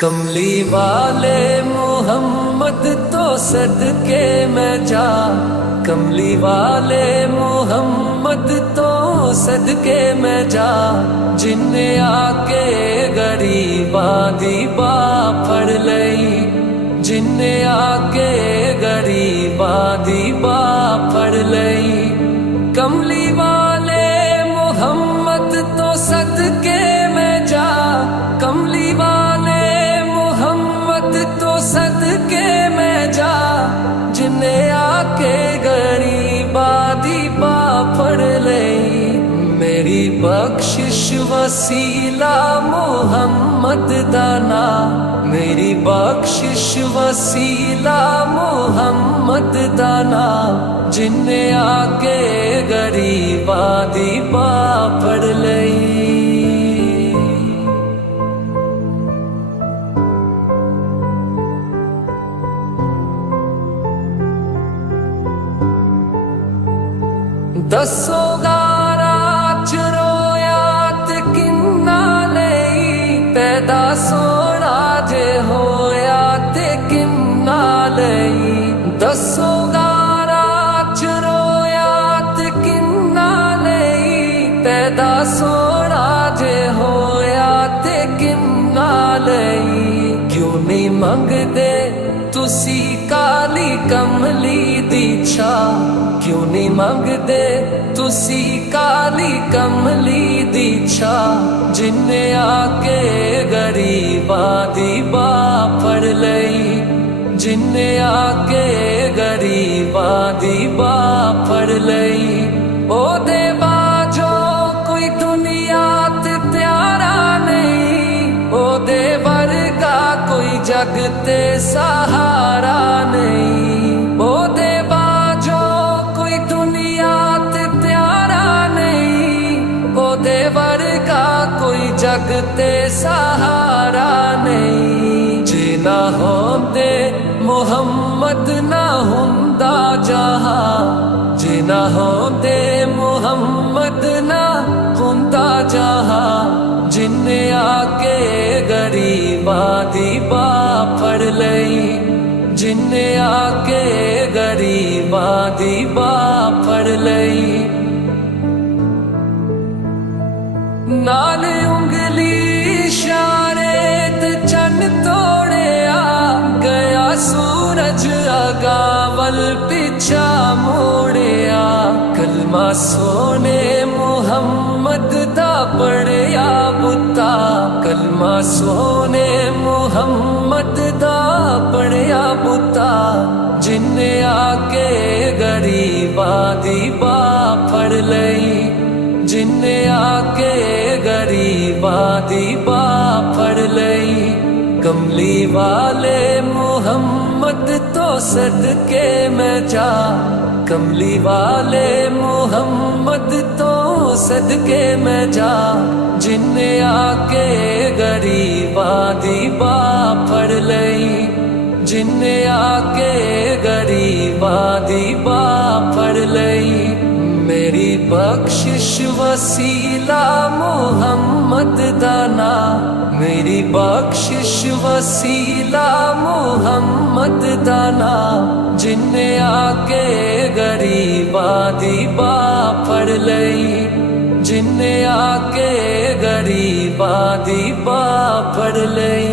कमली वाले मोहम्मद तो सदके मैं जा, कमली वाले मोहम्मद तो सदके मैं जा, जिन्ने आके गरीबा दी बा फड़ लई, जिन्ने आके गरीबा दी बा फड़ लई। कमली वाले मोहम्मद तो सदके मैं जा, कमली वाले मोहम्मद तो सदके मैं जा, जिन्ने आके गरीबा दी बा फड़ लई। मेरी बख्शिश वसीला मोहम्मद दाना, मेरी बख्शिश वसीला मोहम्मद दाना, जिन्ने आके गरीबा दी बा फड़ लई। दसो गारा च रोया ते किन्ना लई, पैदा सोना जे होया ते किन्ना लई। दसो गारा च रोया ते किन्ना लई, पैदा सोना जे होया ते किन्ना लई। क्यों नहीं मंगदे तुसी काली कमली दी छा, क्यों नहीं मंगदे तुसी काली कमली दी छा, जिन्ने आके गरीबा दी बा फड़ लई, जिन्ने आके गरीबा दी बा फड़ लई। ओ दे बाजो कोई दुनिया ते प्यारा नहीं, ओ दे वर्गा कोई जग ते सहारा नहीं। ओ दे बाजो कोई दुनिया ते प्यारा नहीं, ओ दे वर्गा कोई जग ते सहारा नहीं। जे ना होंदे मोहम्मद ना हुंदा जहां, जे ना होंदे मोहम्मद ना हुंदा जहां, जिन्ने आके गरीबा दी बा फड़ लई, जिन्ने आके गरीबा दी बा फड़ लई। नाल उंगली इशारे ते चन्न तोड़िया, गया सूरज अगावल पिछा मोड़िया। कलमा सोने मुहम्मद दा पढ़िया बुता, कलमा सोने मुहम्मद दा पढ़िया बुता, जिन्ने आके गरीबा दी बा फड़ लई, जिन्ने आके गरीबा दी बा फड़ लई। कमली वाले मोहम्मद तो सदके मैं जा, कमली वाले मोहम्मद तो सदके मैं जा, जिन्ने आके गरीबा दी बा फड़ लई, जिन्ने आके गरीबा दी बा फड़ लई। मेरी बख्शिश वसीला मोहम्मद दाना, मेरी बख्शिश वसीला मोहम्मद दाना, जिन्ने आके गरीबा दी बा फड़ लई, जिन्ने आके गरीबा दी बा फड़ लई।